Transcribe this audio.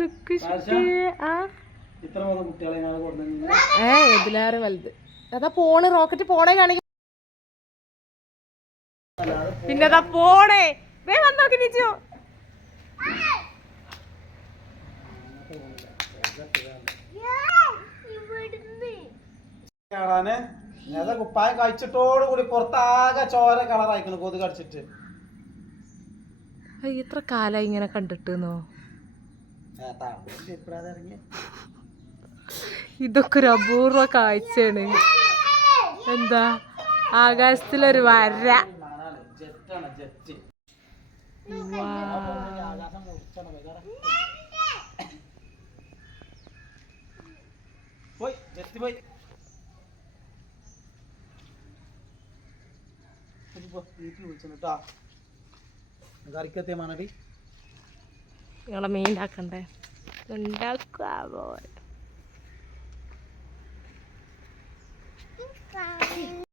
Look ഏ ഇതിലേറെ വലുത്. അതാ പോണ് റോക്കറ്റ് പോണേ കാണിക്കും. പിന്നെ അതാ പോണേ വേ വന്നോക്കി നിച്ചു കാണാന് ഞാൻ കുപ്പായം കഴിച്ചിട്ടോട് കൂടി പുറത്താകെ ചോര കളറായിക്കണ് കൊതുക് അടിച്ചിട്ട്. ഇത്ര കാലായി ഇങ്ങനെ കണ്ടിട്ടുന്നോ? ഇതൊക്കെ ഒരു അപൂർവ കാഴ്ചയാണ്. എന്താ? ആകാശത്തിലൊരു വര. പോയി കേട്ടോ കറിക്കെത്തിയ മണടി നിങ്ങളെ മീൻ ഉണ്ടാക്കണ്ടേ ഉണ്ടാക്കുക